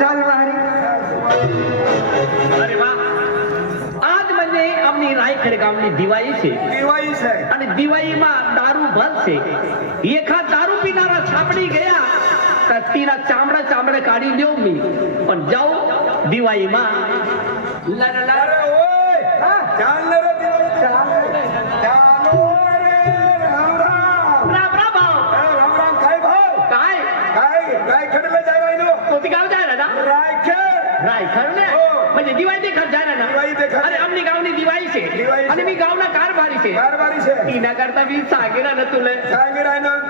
चाल अरे वा आज म्हणजे आमनी रायखेड गावनी दिवाळी છે અને દિવાળીમાં દારૂ ભરશે એકા દારૂ પીનારા છાપડી ગયા તો તીના ચામડા કાઢી લ્યો મી પણ જાઓ દિવાળીમાં अरे ओय चाल रे दिवाळी चालो रे राम राम राम राम भाव राम राम काय भाव काय रायखेडला जाय राहिलो कोणती गाव जायला ना रायखेड ने म्हणजे दिवाळी देखत जायला ना दिवाळी देखत अरे आमनी गावनी दिवाळी છે અને मी गावना कारभारी છે ઈના કરતા બી સાગેરા ન તુલે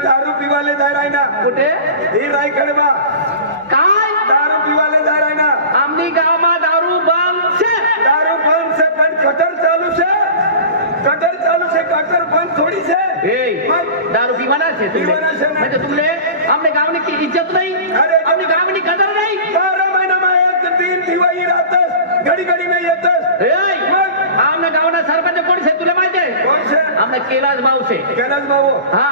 दारू पिवाले जाय राहिना कुठे ही रायखेडमा काय दारू पिवाले जाय राहिना आमनी गावમાં दारू બંધ છે दारू बंद से पण कटर चालू છે कटर बंद थोड़ी से ए दारू पीवाना છે पीवाना છે ને. म्हणजे तुमले आमने गावनी की इज्जत नहीं अरे, आमने गावनी कदर नहीं 12 महिन्यामा एक दिन दिवाळी राहतस घडी नाही येतस ए आमने गावना सरपंच कोण છે तुला माहिती आहे कोण છે आमने कैलाश भाऊ છે कैलाश भाऊ हा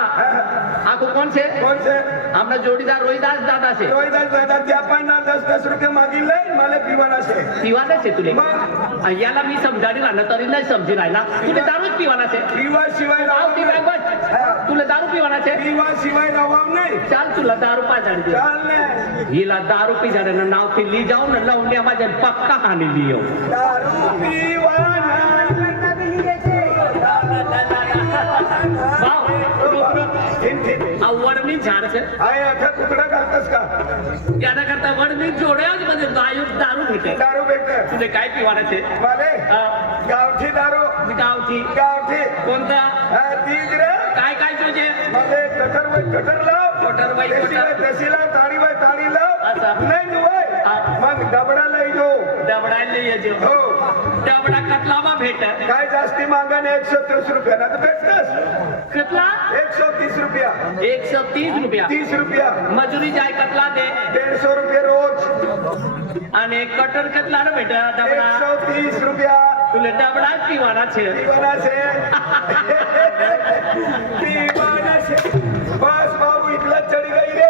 आखो कोण છે कोण છે आमना जोडीदार रोहिदास दादा છે रोहिदास दादा त्या पण 10 रुपये मागितले मला पिवाना છે पीवाना છે तुले मग? याला मी समजाडी राहिला तरी नाही समजी राहिला तुले दारूच पीवाना છે पिवा शिवाय आव ती राहू बस तुला दारू पीवाना છે पिवा शिवाय राहू नाही चाल तुला दारू पाजाडी दे चाल ने हिला दारू पी जाण्यानं नाव ती ली जाऊ न लावण्या माझ्या पक्का हानी लियो दारू पिवाना वडणी झाड છે आय अठा तुकडा घालतस का त्याना करता वडणी जोड्याच म्हणजे दारू भेटे दारू भेटते तुले काय पिवाना છે माले गावठी दारू गावठी कोणता तीज रे काय तुझे माले कटर लाव कटर बाई कटर देशी लाव ताडी लाव असा. नाही नुवय मग डबडा लई जो डबडायला येजो हो डबडा कतलामा भेट काय जास्ती मागाने 130 रुपया ना तर भेटतस कतला 130 रुपया 130 रुपया 30 रुपया मजुरी जाय कतला दे 150 रुपये रोज आणि कटर कतला न भेट डबडा 130 रुपया तुले डबडा पीवाना છે पीवाना से बस बाबू इथला चढी गई रे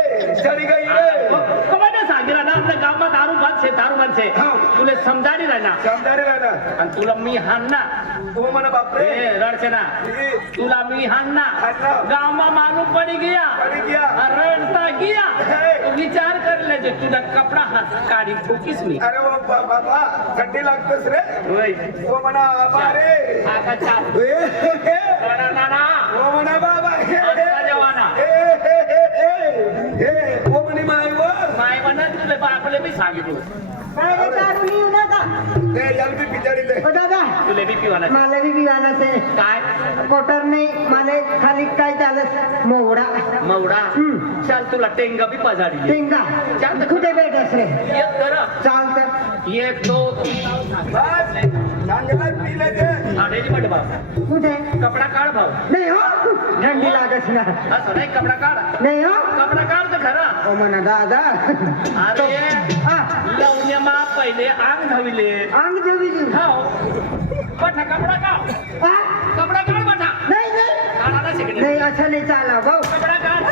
कोणाने सांगितलं ना आपल्या गावात दारू बंद છે तुले समजाडी राहिना आणि तुला मी हाणना तू म्हणा बापरे ए रडसेना तुला मी हाणना गावमा मालूम पडी गया रडता गया तू विचार कर लेजे तुझा कपडा हात काढी ठोकीस मी अरे वो बाबा थंडी लागतस रे होय वो म्हणा बाबा रे आका चाल ना वो म्हणा बाबा आता जवाना वो म्हणे माय म्हणत तुले बापले मी सांगितलं जल्दी पिचड़ी ले दादा तुले बी पिवाना मला बी पिवाना से काय कोटर नाही मला खाली काय चालत मोवडा मवडा चाल तुला टेंगा बी पजाडी टिंगा कुठे भेटस रे एक कर चालत 1 2 बस चांगला पीले दे अडेजी मट भाव कुठे कपडा काढ भाव नाही हो थंडी लागत ना असं नाही कपडा काढ नाही हो कपडा काढ तर खरा ओ म्हणा दादा अरे हा लवण्यामा पहिले आंग धविले अंग देवी हो बठा कपडा काढ हा कपडा काढ बठा नाही काढायला शिकले नाही असं नाही चाला भाऊ कपडा काढ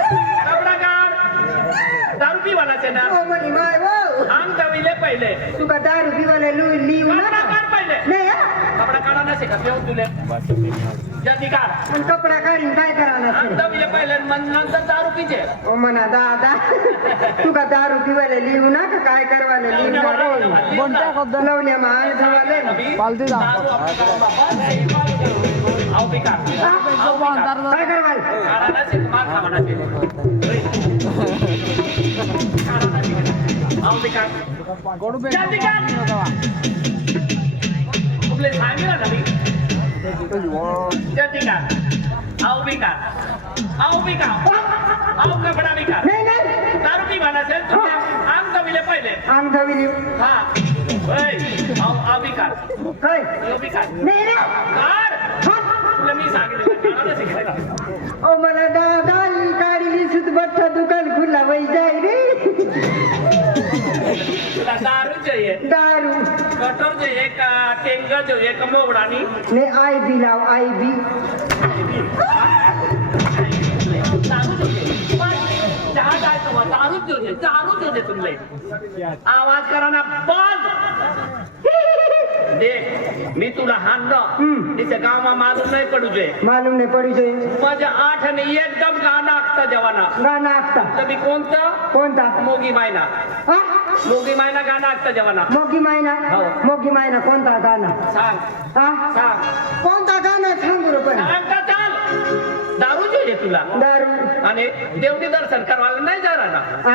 दारू पिवाना છે ना ओ म्हणी माय भाऊ आंग धविले पहिले तुका दारू पिवाला लिहू कपडा ना काढ पहिले नाही हा कपडा काढायला शिकत येऊ तुले जल्दी काढ पण कपडा काढून काय करायला आंग धविले पहिले मग नंतर दारू पिजे ओ म्हणा दादा तुका दारू पिवाला लिहू ना का काय करवाला लिहू ना लवण्या मान ठेवाले पालती जा आओ पिका काय करवाल काढायला शिक मार खावाना शिक आओ पिका जल्दी काढ विकार आओ विकार आओ कपडा विकार नाही नाही दारू पी म्हणा असेल तुम्ही अंग दविले पहिले अंग धविली हा आओ विकार काय यो विकार नाही रे कार तुला मी सांगितलं ओ मला दादाली काढली सुतबट्टा दुकान खुला वही जाय रे तुला दारू चाहिए दारू कटर चाहिए का टेंकर चाहिए का मोगडानी ने आई बी लाव आई बी दारू चाहिए चहा जायचं दारू चाहिए तुमले आवाज करा ना बंद देख मी तुला हाणलं तिच्या गावा मालूम नाही पडू दे मालूम नाही पडू दे माझ्या आठने एकदम गाणं आखता जवाना गाणं आखता तभी कोणता मोगी मायना हा? मोगी मायना गाणं आखता जवाना मोगी मायना हो. मोगी मायना कोणता गाणं सांग हा सांग कोणता गाणं सांगू रे पण सांग का चाल दारू જોઈએ तुला दारू અને દેવની દર્શન કરવા નહીં જરા ના हा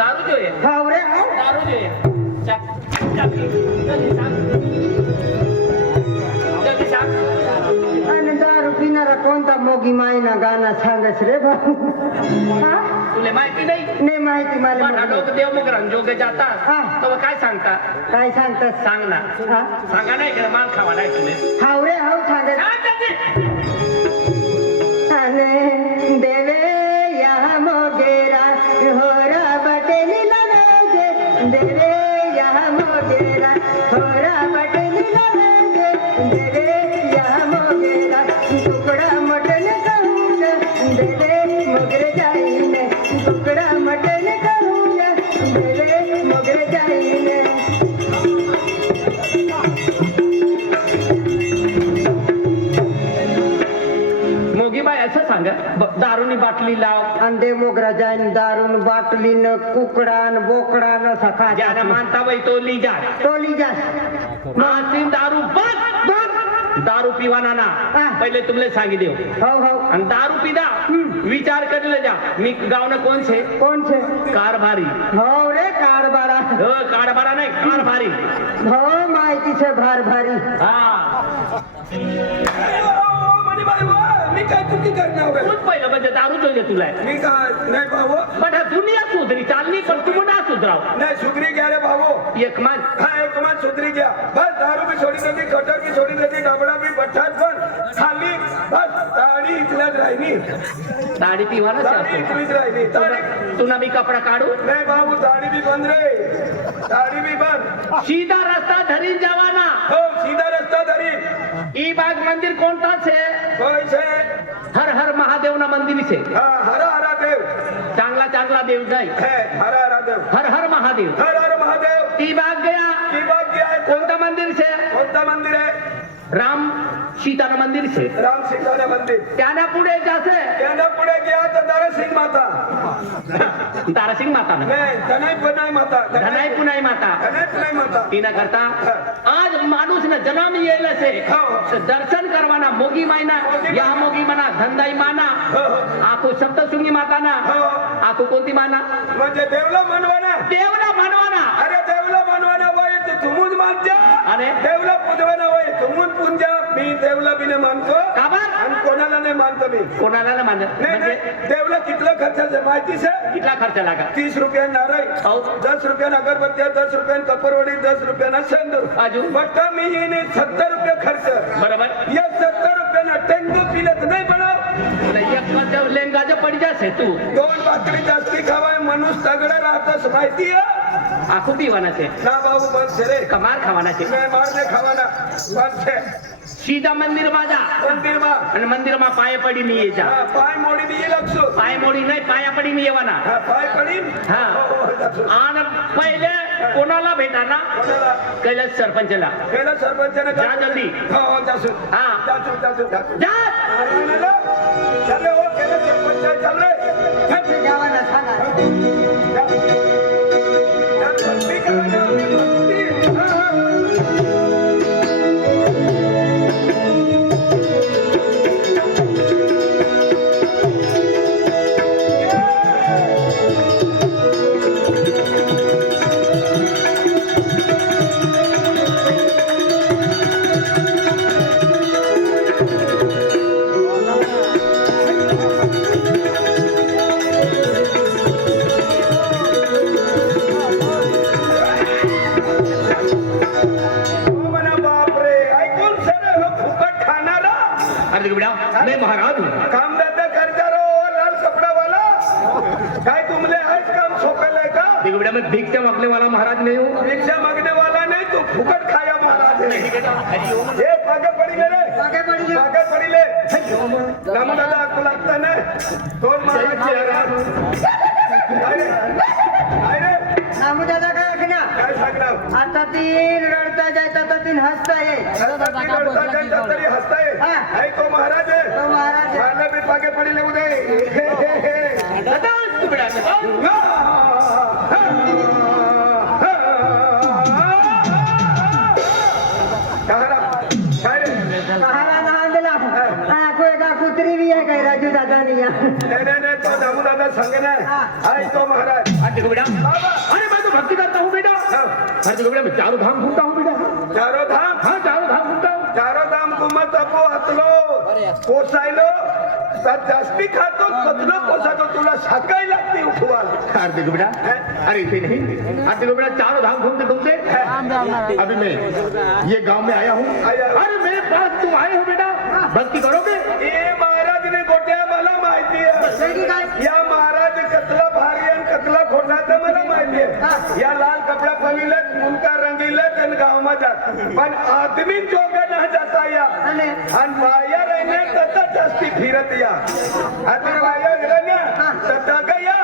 દાरू જોઈએ हाव रे हाव दारू જોઈએ ચાલ જલ્દી सांग जल्दी सांग आणि दारू पिणारा कोणता मोगी मायना गाणं सांगस रे भाऊ हा? तुला माहिती नाही नाही माहिती मला मोठा लोक देवमुगरान जोगे जातात हा. तेव्हा काय सांगतात काय सांगतात सांग ना हा? सांगा नाही का माल खावा नाही तुले हाव रे हाव सांगत सांग जल्दी अने देवे या मोगेरा होरा बटेली लवेजे देवे या मोगेरा होरा बटेली लवेजे देवे या मोगेरा टुकड़ा मटन कहूँगा देवे मोगरे जाइने टुकड़ा मटन कहूँगा देवे मोगरे जाइने मोगी बाई असं सांग दारूनी बाटली लाव अंधे मोगरा जाईन दारून बाटलीन कुकडान बोकडान सखा ज्याने मानता बाई तो ली जा टोली जा मानसीन दारू बंद दारू पिवाना ना हा. पहिले तुमले सांगी देव हो हो आणि दारू पिदा विचार करले जा मी गावना कोण छे कोण छे कारभारी हो रे कारबारा हो कारभारा नाही कारभारी हो माहिती छे भार भारी हा मी काय चुकी करणार वगैरे? तूच पहिलं म्हणजे दारू જોઈએ तुला मी काय नाही भाऊ पण हा दुनिया सुधरी चालली पण तू ना सुधराव नाही सुधरी गया रे भाऊ एक मान हा एक मात सुधरी गया बस दारू भी छोड़ी देती कटर की छोड़ी देती डबडा भी बट्ठात पण खाली बस दाढी इथल्याच राहिली दाढी पिवाना दाढी इथलीच राहिली दाढी तुला मी कपडा काढू नाही भाऊ दाढी भी बंद रे दाढी भी बंद सीधा रस्ता धरी जवाना हो सीधा रस्ता धरी ई बाग मंदिर कोणता છે होय છે हर हर महादेव ना मंदिर છે हा हरा हरा देव चांगला चांगला देव जाय है हरा हरा देव हर हर महादेव हर हर महादेव ती बाग गया की बात क्या है कोणता मंदिर છે कोणता मंदिर आहे राम सीताना मंदिर છે राम सीता मंदिर त्याना पुढे जासे त्यांना पुढे गया तर दारासिंग माता तारासिंग माता नाही धनाई पुनाई माता धनाई पुनाई माता धनाई पुनाई माता तिना करता आज माणूस ना जन्म येईल છે तर दर्शन करवाना मोगी मायना या मोगी मना धंदाई माना आखो सप्तशृंगी माता ना आखो कोणती माना म्हणजे देवला मानवाना देवला मानवाना अरे देवला मानवाना वय ते तुम्ही मानजा अरे देवला पूजवाना वय तुम्ही पूजा मी देवला बिने मानतो का बर? आणि कोणाला नाही मानतो मी कोणाला ना मान नाही म्हणजे नाही देवला कितला खर्चाचं माहिती आहे कितला खर्च लागा 30 रुपया नारळ हो. 10 रुपया अगरबत्त्या 10 रुपया कपरवडी 10 रुपया सेंदूर अजून? बट्टा मी येणे 70 रुपये खर्च बरोबर या 70 रुपयाना टेंगू पिलत नाही बनाव एक मध्य लेंगाज पडी जासे तू दोन भाकरी जास्ती खावाय मनुष्य तगडा राहतस माहिती आहे आखो पीवाना છે ना बाबू बंद છે रे कमार खावाना છે मैं मार ने खावाना बंद છે સીધા મંદિર માં જા मंदिर માં અને મંદિર માં પાય પડી નહીં જા हा, पाय मोडी मी लागतो पाय मोडी नाही पाया पडी नाही येवाना हा पाय पडीन हा. आणि पहिले कोणाला भेटाना कोणाला कैलास सरपंचला पहिला सरपंचाने जा जल्दी. हो हो जासू हा. जासू जासू जासू जा चले हो केलं सरपंच चालले गावाला सांगा भक्ती करायला भक्ती हो म्हणा बापरे ऐकून सर फुकट खाणारा अरे देखो बेटा मैं महाराज हूँ काम धंदा करता रहो लाल कपड़ा वाला काय तुमले आज काम सोपेल का देखो बेटा मैं भिक्षा मांगने वाला महाराज नहीं हूँ भिक्षा मांगने वाला नहीं तू फुकट खाया महाराज है नहीं बेटा हरिओम ये पागे पड़ी ले रे मागे पडी जा. पागे पड़ी ले राम दादा आपको लगता ना तो महाराज चेहरा अरे नामू दादा काय ऐकना काय सांगणार आता तीन रडता जायत आता तीन हसताय तरी हसताय हा. आई तो महाराज है तो महाराज आहे. मला भी पागे पड़ी ले उदय दादा तू बेटा महाराज आणला हा कोई का कुत्री भी आहे काय राजू दादा निया नहीं तो दामू दादा संग ना आई तो महाराज अरे देखो बेटा अरे मैं तो भक्ति करता हूँ बेटा अरे देखो बेटा मैं चारों धाम घूमता हूँ बेटा चारों धाम हाँ चारों धाम घूमता हूँ चारों धाम घुमत अपो हतलो कोसायलो जास्ती खातो कतलो कोसातो तुला सकाळी लागते उठवायला अरे देखो बेटा अरे ऐसे नहीं अरे देखो बेटा चारों धाम घूमते घूमते अभी मैं ये गांव में आया हूँ अरे मेरे पास तुम आए हो बेटा भक्ति करोगे ये महाराज ने गोट्या मला माहिती आहे या महाराज कतला भारी आणि कतला खोटा तर मला माहिती आहे या लाल कपडा पविलत मुनका रंगीलत आणि गावमा जात पण आदमी जोगा ना जाता या आणि बाया रहने तता जास्ती फिरत या आदमी बाया रहने तता गया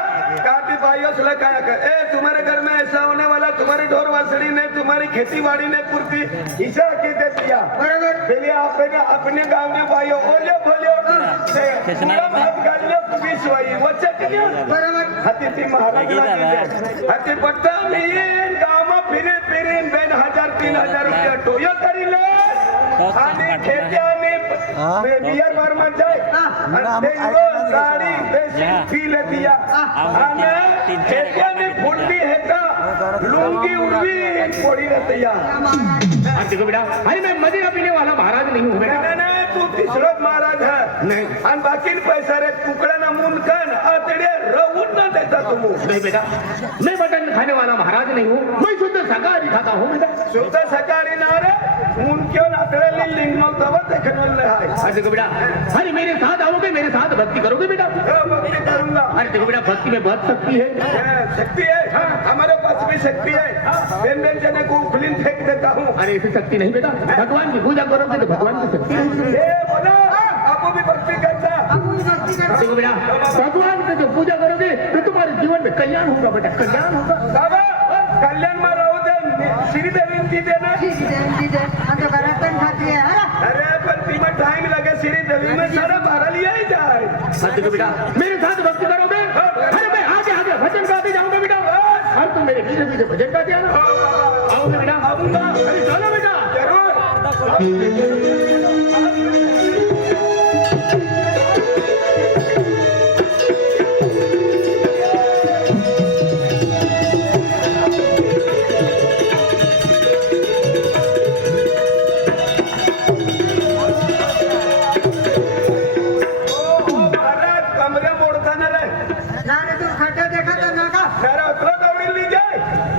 काटी बायो सला काय कर ए तुम्हारे घर में ऐसा होने वाला तुम्हारी ढोर वासड़ी ने तुम्हारी खेती बाड़ी ने पूर्ति ईसा की दे दिया बरोबर पहले आपने अपने गांव में बायो ओले बोलो पूरा भात गालियो कुबीस वाई वचकन्या बरोबर हाती ती महाराज लागे हाती पट्टा में गांव में फिरे फिरे 2000-3000 रुपया टोयो करीले आणि खेत्याने बियर बार जाय आणि तेलो गाडी बेसी पीले दिया आणि खेत्याने फुलली हेता लुंगी उड़वी पड़ी रहती या अरे देखो बेटा अरे मैं मदिरा पीने वाला महाराज नहीं हूँ बेटा नाही तू तिसरं महाराज है नहीं आणि बाकी पैसा रे कुकड़ा ना मुनकन आतडे रवून ना देता तुम नहीं बेटा मैं मटन खाने वाला महाराज नहीं हूँ मैं शुद्ध शाकाहारी खाता हूँ बेटा शुद्ध सकारी ना रे मुनक्यों नातडे लिंग नो तव देखन वाले है अरे देखो बेटा अरे मेरे साथ आओगे मेरे साथ भक्ति करोगे बेटा भक्ति करूंगा अरे देखो बेटा भक्ति में बहुत शक्ति है शक्ति है हमारे पास भी शक्ति है बेन जने को फिल्म फेंक देता हूँ अरे ऐसी शक्ति नहीं बेटा भगवान की पूजा करोगे तो भगवान की शक्ति है ए बोला आपको भी भक्ति करता आपण भक्ती करतो देखो बेटा भगवान की जो पूजा करोगे तो तुम्हारे जीवन में कल्याण होगा बेटा कल्याण होगा बाबा कल्याण में रहो दे श्रीदेवी ती देना आता घरात पण खात्री आहे हा अरे पर तीमा टाइम लगे श्रीदेवी में सारा भरा लिया ही जाए हाँ देखो बेटा मेरे साथ भक्ति करोगे अरे मैं आगे आगे भजन गाते जाऊंगा बेटा और तुम मेरे पीछे पीछे भजन गाते आना आओगे बेटा आऊंगा अरे चलो बेटा जरूर महाराज कमरे मोड़ताना रे ना रे तू खटा देखा तर नका मेरा उतरो दौड़ी ली जाए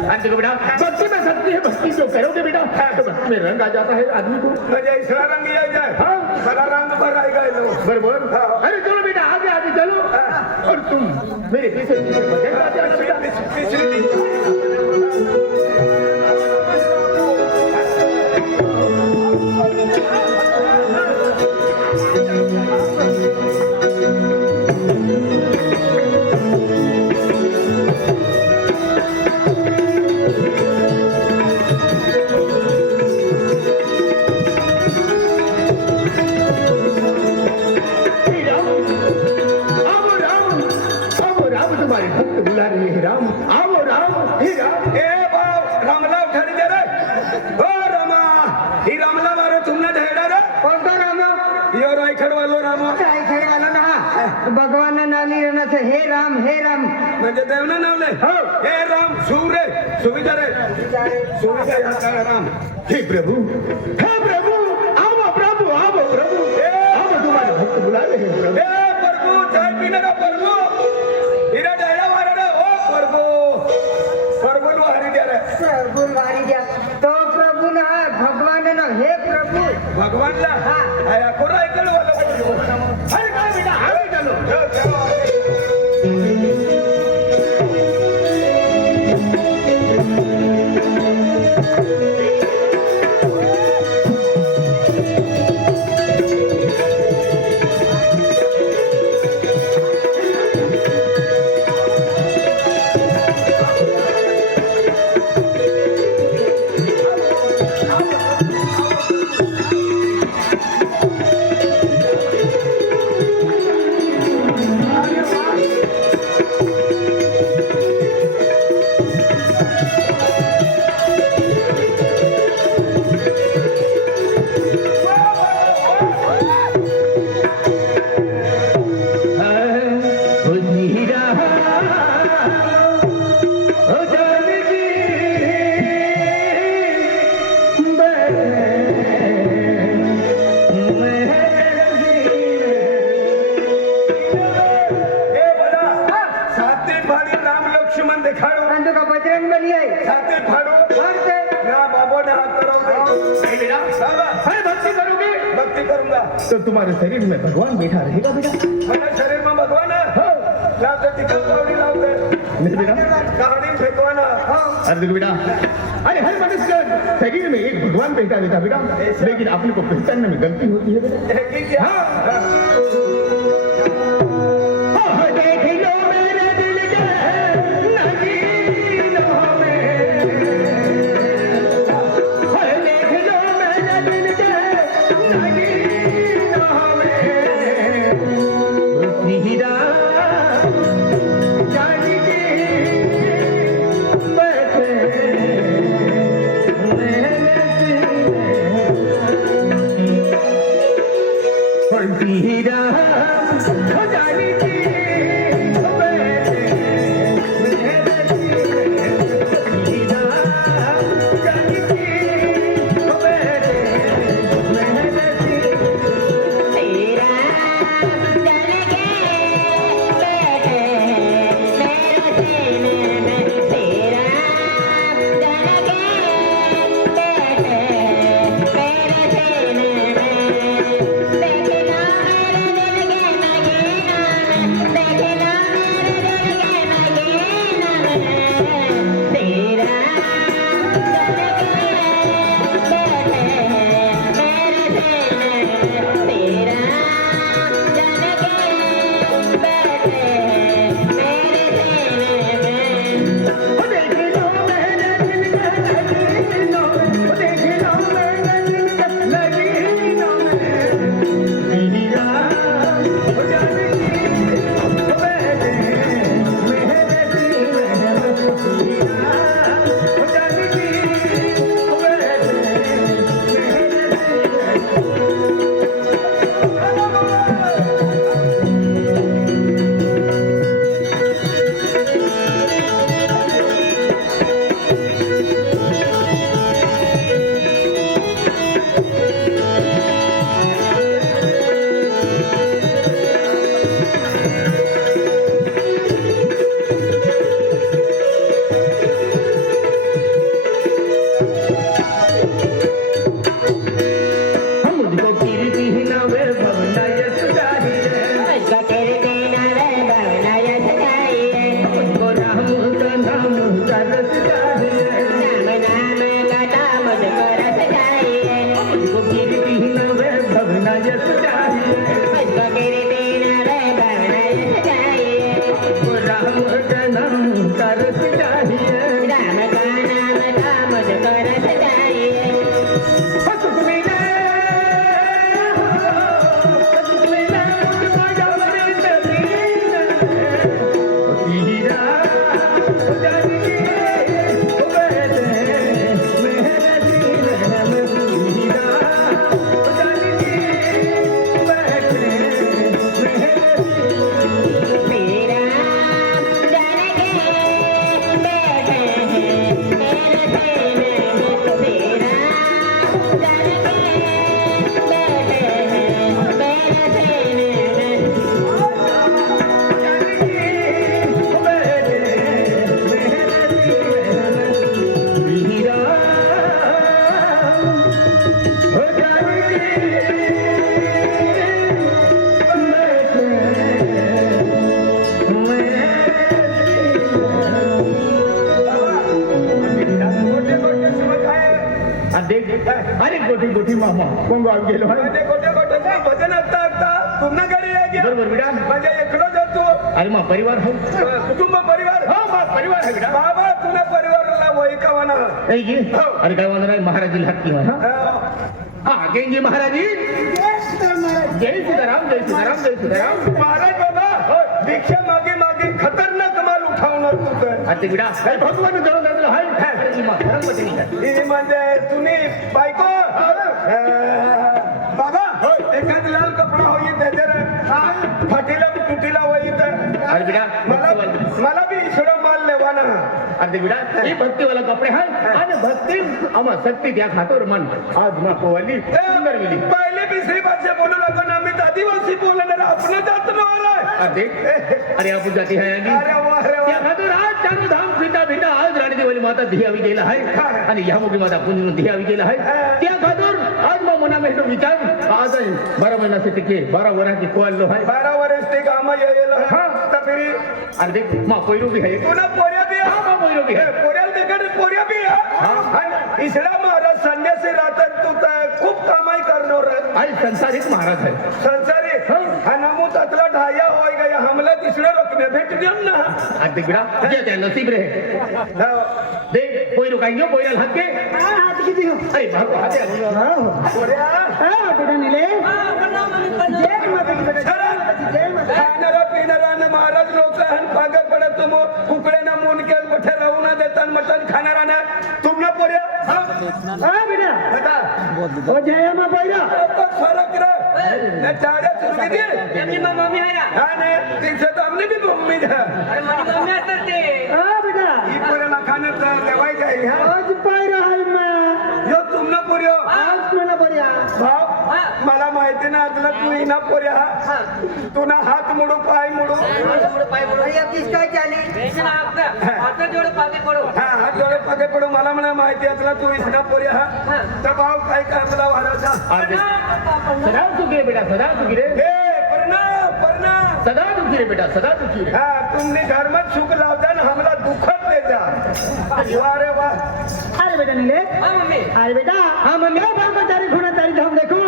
हाँ देखो बेटा भक्ति में शक्ति है भक्ति जो करोगे बेटा तो भक्ति में रंग आ जाता है आदमी को मुझे इसरा रंग आ जाए हाँ सारा रंग भर आएगा ये लोग बरबर अरे चलो बेटा आगे आगे चलो और तुम मेरे पीछे पीछे भजन गाते आना बेटा तुम्हारे भक्त बुला रहे हैं राम आओ राम हे राम ए बाप रामला उठाड़ी दे रे ओ रामा ही रामला मारो तुमने ढेड़ा रे कोणता राम यो रायखड वालो रामा काय खेळाला ना भगवान नाली रणाचे हे राम म्हणजे देवना नावले हो हे राम सूरे सुविधा रे सुविधा या काळा राम हे प्रभु आओ प्रभु आओ तुम्हारे भक्त बुला रहे हैं प्रभु ए प्रभु चाय पीने का प्रभु इरा ढेड़ा मारे रे ओ प्रभु लो हरी दे रे प्रभु वारी द्या तो प्रभु भगवानला आया कोण ऐकलं वाला अरे काय बेटा आम्ही चालू ए बडा साते फाडी राम लक्ष्मण देखाडो आणि तुका बजरंग बली आहे साते फाडो म्हणते ना बाबो ने हाथ करो बाबा अरे भक्ति करोगे भक्ति करूंगा तो तुम्हारे शरीर में भगवान बैठा रहेगा बेटा मेरे शरीर में भगवान है लाते टिकल पावड़ी लाते नहीं बेटा कहानी फेंकवाना अरे बेटा अरे हर मनुष्य शरीर में एक भगवान बैठा रहता बेटा लेकिन अपने को पहचानने में गलती होती है बेटा है कि क्या देख लो मेरे दिल के नगीनों में देख लो मेरे दिल के नगीनों में हीरा जानी की बैठे हीरा जानी की हो जाने अरे गोठी गोठी मामा कोण गाव गेलो आहे म्हणजे गोटे गोटे भजन असता असता तुमना घरी या गया बरोबर बेटा म्हणजे एकलो जातो अरे मा परिवार हो कुटुंब परिवार हो मा परिवार आहे बेटा बाबा तुला परिवाराला वही कवाना ऐ की अरे काय म्हणणार महाराज हात की हा गेंगी महाराजी जय सीताराम जय सीताराम जय सीताराम महाराज बाबा दीक्षा मागे मागे खतरनाक माल उठावणार तू आता बेटा काय भगवान जवळ लागलं आहे ही म्हणजे तुम्ही बायको बाबा एखाद लाल कपडा होई त्याच्यावर फाटीला तुटीला होई अरे बेटा मला बी इसडो माल लेवाना अरे बेटा हे भक्तीवाला कपडे आहे आणि भक्ती आम्हा शक्ती द्या खातोर मन आज मा पोवाली सुंदर मिली पहिले बिसरी भाषा बोलू लागून आम्ही आदिवासी बोलणार आपण जात अरे आपण जाती है अरे वा अरे वा त्या खातोर आज चालू धाम फिटा फिटा आज राणी देवाली माता धियावी गेला आहे आणि ह्या मुली माता पुण्य धियावी गेला आहे त्या खातोर आज मग मना में विचार आज 12 महिना से टिके 12 वर्षाची कोल्लो आहे 12 वर्ष ते काम येलो है तपरी अरे देख मा कोयरू भी है तुला पोऱ्या बी हा मा कोयरू भी है पोऱ्याला देखत पोऱ्या बी आहे इसला महाराज संन्यासी राहतात तू खूप कामाई करणार आज संसारिक महाराज है संसारी हा नमू ततला ढाया होय गया हमला तिसरे रकमे भेट देऊन ना आज देख बेटा जे त्या नसीब रे देख कोयरू काही घेऊ कोयराला हात घे हात किती हो अरे भागो हात दे पोऱ्या बेटा निले जय माता की बेटा जय माता खाणारा पिणारा आणि महाराज लोक पाग पडत तुम कुकड्याना मुनकेल मोठे राहू ना देतात मटण खाणारा ना तुमना पोऱ्या हा बेटा बता ओ जय मा पैरा फरक रे चाड्या चुरगी दे त्यांनी मग मम्मी आहे ना हा ने तिथे तर हमने भी मम्मी द्या अरे माझी मम्मी असतात ते हा बेटा ही पोऱ्याला खाण्यात देवाय जाई हा आज पैरा आहे मा यो तुमना पोऱ्यो आज मला बऱ्या भाव मला माहिती ना तुला तू इना पोऱ्या तू ना हात मोडू पाय मोडू पाय बोलू भैया किस काय चाली बेसन आता जेवढं पाणी पडू हा हात जोडे पागे पडू मला म्हणा माहिती असला तू इना पोऱ्या तर भाव काय करला वाराचा सदा सुखी रे बेटा सदा सुखी रे हे प्रणाम सदा दुखी रे बेटा सदा दुखी रे हा तुमने धर्मात सुख लावता ना हमला दुखत देता अरे वा अरे बेटा निले हा मम्मी अरे बेटा हाँ मम्मी ब्रह्मचारी गुणाचारी धाम देखो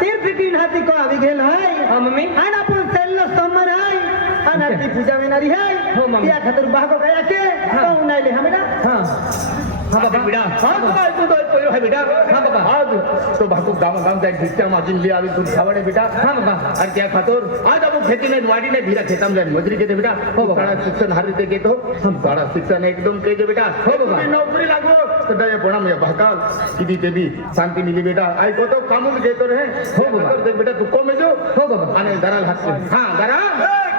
तीर्थ तीन हाथी को आवी गेल है हाँ मम्मी आणि आपण सेल्लो समर है आणि आरती पूजा वेनारी है हो मम्मी त्या खातर बाको गया के पाऊ नाईले हा बेटा हाँ हाँ बाबा बेटा हाँ बाबा तू तो कोयरू है बेटा हाँ बाबा आज तो भाकू गाव जाय भिक्षा मागून ले आवी तू खावडे बेटा हाँ बाबा अरे त्या खातोर आज आपण खेती नाही वाडी नाही भिरा खेताम जाय मजुरी घेते बेटा हो बाबा शिक्षण हारी ते घेतो बाळा शिक्षण एकदम केजे बेटा हो बाबा नोकरी लागो तर दया कोणा म्हणजे भाकाल किती ते बी शांती मिली बेटा ऐको तो कामून घेतो रे हो बाबा देख बेटा तू कोमे जो हो बाबा आणि दराल हात हाँ दरा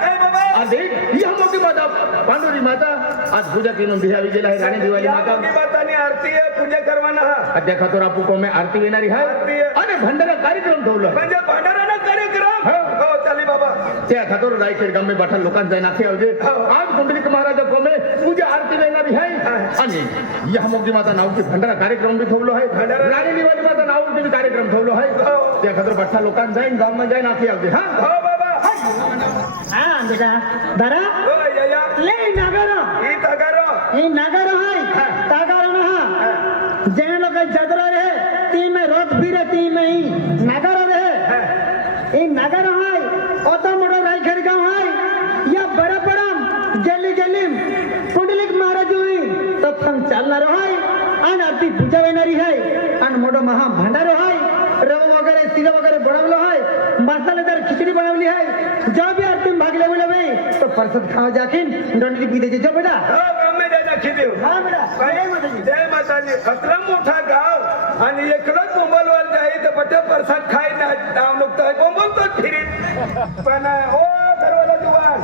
काय बाबा अरे ही हम मोठी माता पांडुरी माता आज पूजा केली भिहावी गेला आहे राणी दिवाळी माता बातानी आरती आहे पूजा करवाना हा अध्या खातोर आपू कोमे आरती येणारी आहे आणि भंडारा कार्यक्रम ठेवलं म्हणजे भांडाराना कार्यक्रम हो चाली बाबा त्या खातोर रायखेड गामे बाठा लोकांचा नाखे आवजे आज कुंडलिक महाराज कोमे पूजा आरती येणारी आहे आणि या मोठी माता नावची भंडारा कार्यक्रम बी ठेवलो आहे राणी दिवाळी माता नावची कार्यक्रम ठेवलो आहे त्या खातोर बाठा लोकांचा जाईन गावમાં जाईन नाखे आवजे हा हो बाबा हा बेटा दरा हो या ले नागर ही तगारो हे नागर है तागर ना हा जेने लोग जदरा रहे ती में रोक भी रे ती में ही नागर रहे ए नागर है ओतो मोडो रायखेड गाव है या बरापरम गली गली कुंडलिक महाराज हुई सत्संग चालणार है आणि आरती पूजा वेणारी है आणि मोठो महा भंडारो है रव वगैरे शिरा वगैरे बनवलो है मसालेदार खिचडी बनवली है जो भी आरती में भाग लेवे तो प्रसाद खाओ जाकिन डोंडली पी देजे जो बेटा हो गामे जायला खिदेव हा बेटा जय माताजी जय माताजी खतरा मोठा गाव आणि एकलंच बोंबलवाल जाई तर बटे प्रसाद खाय नाव नुकतं बोंबलतो फिरीत पण ओ सर्वाला जुवान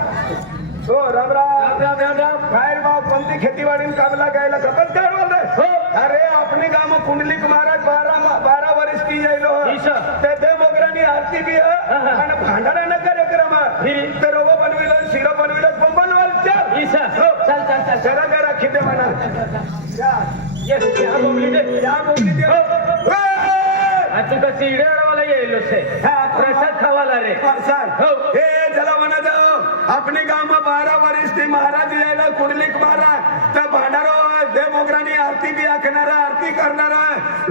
हो राम राम राम राम राम बाहेर गाव कोणती खेतीवाडी कामला गायला खपत काढवलं हो अरे आपली गाव कुंडलिक महाराज 12 वर्ष की जायलो ते देव वगैरे आरती बी आणि भांडारा कार्यक्रम तर रवा बनविलं शिरा बनविलं बोंबलवाल चल चल जरा जरा खिदे म्हणा या बोंबली दे तू का सीड्यावाला येलो से प्रसाद खावाला रे प्रसाद हो हे चला म्हणा जाओ अपने गाव में 12 वर्ष ते महाराज यायला कुंडलिक महाराज तर भांडारो ते मोगरानी आरती बी आखणार आरती करणार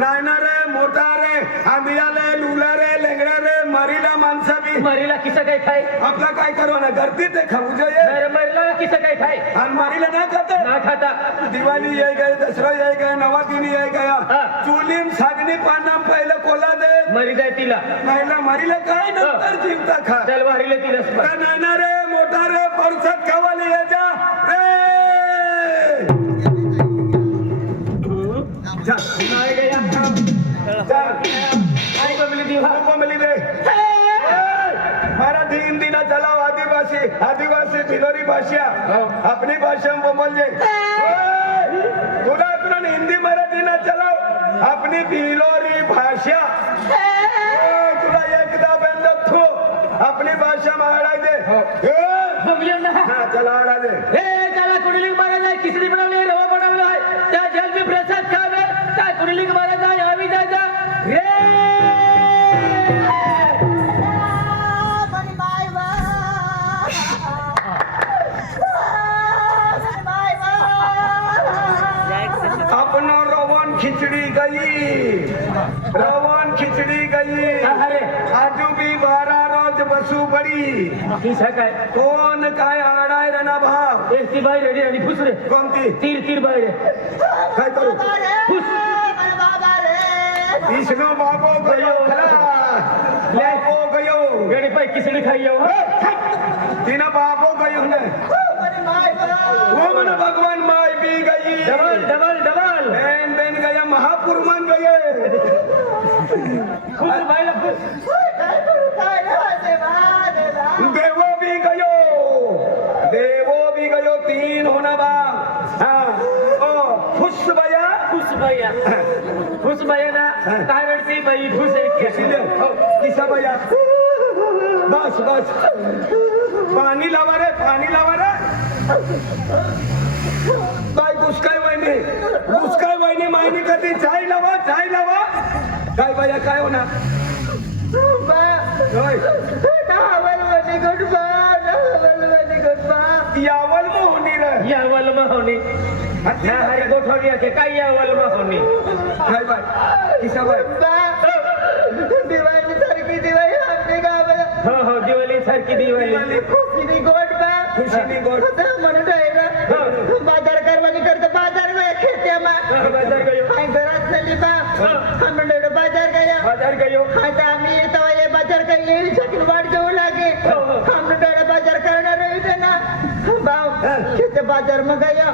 नायणार मोठा रे आंबियाले लुला रे लेंगड्या रे मरीला माणसा बी मरीला किसा काय खाय आपला काय करू ना गर्दीत ते खाऊ जाये अरे मरीला किसा काय खाय आणि मरीला ना खाता ना खाता दिवाळी ये गए दसरा ये गए नवा दिन ये गया हा. चुलीम सागणी पाना पहिलं कोला दे मरी जाय तिला महिला मरीला काय नंतर जीवता खा चल वारीला तिला का नाना रे मोठा रे परसत खावाले ये जा रे जा नाही गया जा आई बबली दी कोमली दे मराठी हिंदी ना चलाओ आदिवासी आदिवासी भिलोरी भाषा अपनी भाषा में बोल दे तुला तुला हिंदी मराठी ना चलाओ अपनी भिलोरी भाषा तुला एकदा बंद तू अपनी भाषा में आड़ा दे बबली ना हाँ चला आड़ा दे हे त्याला कुंडलिक महाराज खिचडी बनवली रवा बनवला आहे त्या जलबी प्रसाद खावे त्या कुंडलिक महाराज आवी जायचा रे अपनो रवन खिचड़ी गई रवन खिचड़ी गई अरे आजू भी 12 रोज बसू बड़ी किसा काय कोण काय आडाय रणा भाव एक ती बाई रेडी आणि फुसरे कोणती तीर तीर बाई रे काय करू फुस विष्णू बाबो गयो बाबो गयो गडी पाय खिचडी खाई येऊ तिना बाबो गयो ने वो मन भगवान माय भी गई डबल डबल डबल बेन बेन गया महापुर मन गए फुस बाईला फुस देवो भी गयो 3 होना बा हाँ ओ फुस बया फुस बाया फुस बाया ना काय म्हणते बाई फुस इसीलिए किसा बया बस बस पानी लावा रे बाय गुसकाय वहिनी मायनी कधी चाय लावा काय बया काय होणार होय यावल मोहनी रे यावल महोनी ना हरी गोठवली आहे काय यावल महोनी काय बाय किसा बाय दिवाळी सारखी दिवाळी आपली गावाला हो हो दिवाळी सारखी दिवाळी खुशीनी गोड बा खुशीनी गोड म्हणून राहिलं बाजार करवानी करतो बाजार गया खेत्या मा बाजार गयो काय घरात झाली बा म्हणून बाजार गया आता आम्ही येतो ये बाजार काही येईल शकून वाट जाऊ लागे म्हणून बाजार करणार आहे ना बाव खेते बाजार मग गया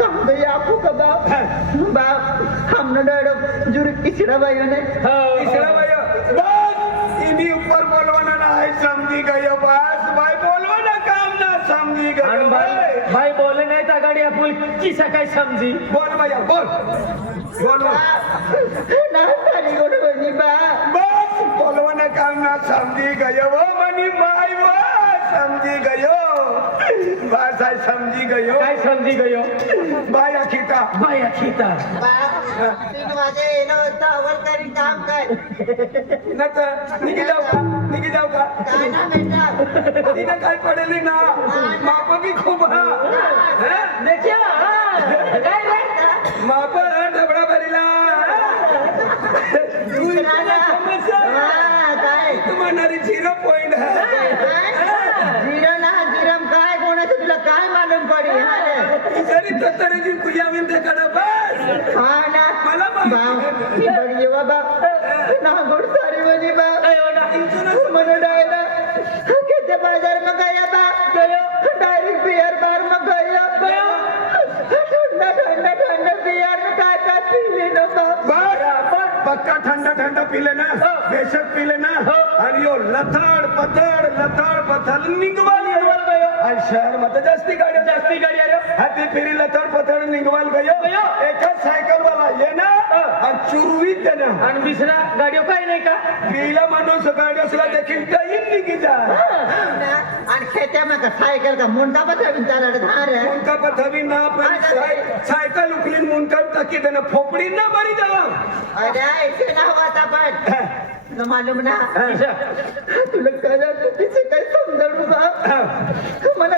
कम गया आपको कबाव बाव हमने जुरी किसड़ा भाइयों ने तीसरा भैया बस इन्हीं ऊपर बोलवाना ना है समझी गयो बस भाई बोलवाना काम ना समझी गयो भाई बोले नाही तर गाडी आपण किसा काय समजी बोल भैया बोल ना सारी गोड बनी बा बस बोलवाना काम ना समझी गयो वो मनी माई वो समझी गयो बस आई समझी गयो काय समजी गयो भाई अखिता बाया खिता बा 3 वाजे येणं होतं अवलकारी काम कर न तर निघी जाऊ का काय ना बेटा तिने काय पडेली ना माप बी खूप हा देखिया काय रे माप डबडा भरीला काय तुम्हारी 0 पॉइंट है जिरम काय कोणाचं तुला काय मालूम पडी जरी तरी जी कुयावीन ते कडे बस हा ना मला माहिती आहे. बडी बाबा ना गोड सारी बनी बा म्हणून डायला किती बाजार मग गया बा डायरेक्ट बियर बार मग गया ठंडा बियर में काय पिले ना बा पक्का ठंडा पिले ना बेशक पिले ना आणि यो लथाड पथड निघवाल आणि शहर मध्ये जास्ती गाडी अरे हाती फिरी लथाड पथड निघवाल गयो एकाच सायकल वाला ये ना आणि चुरवीत दे ना आणि दुसरा गाडीव काय नाही का पिला माणूस गाडी असला देखील टाईम निघी जा आणि खेत्या मग सायकल का मुंडा बता विचारा धार मुंका पथवी ना पण सायकल उकलीन मुंका टाकी देना फोपडी ना बरी जावा अरे ऐसे ना वाता पण तुला मालूम ना किसा तुला कळलं तिचे काय समजावू बा मला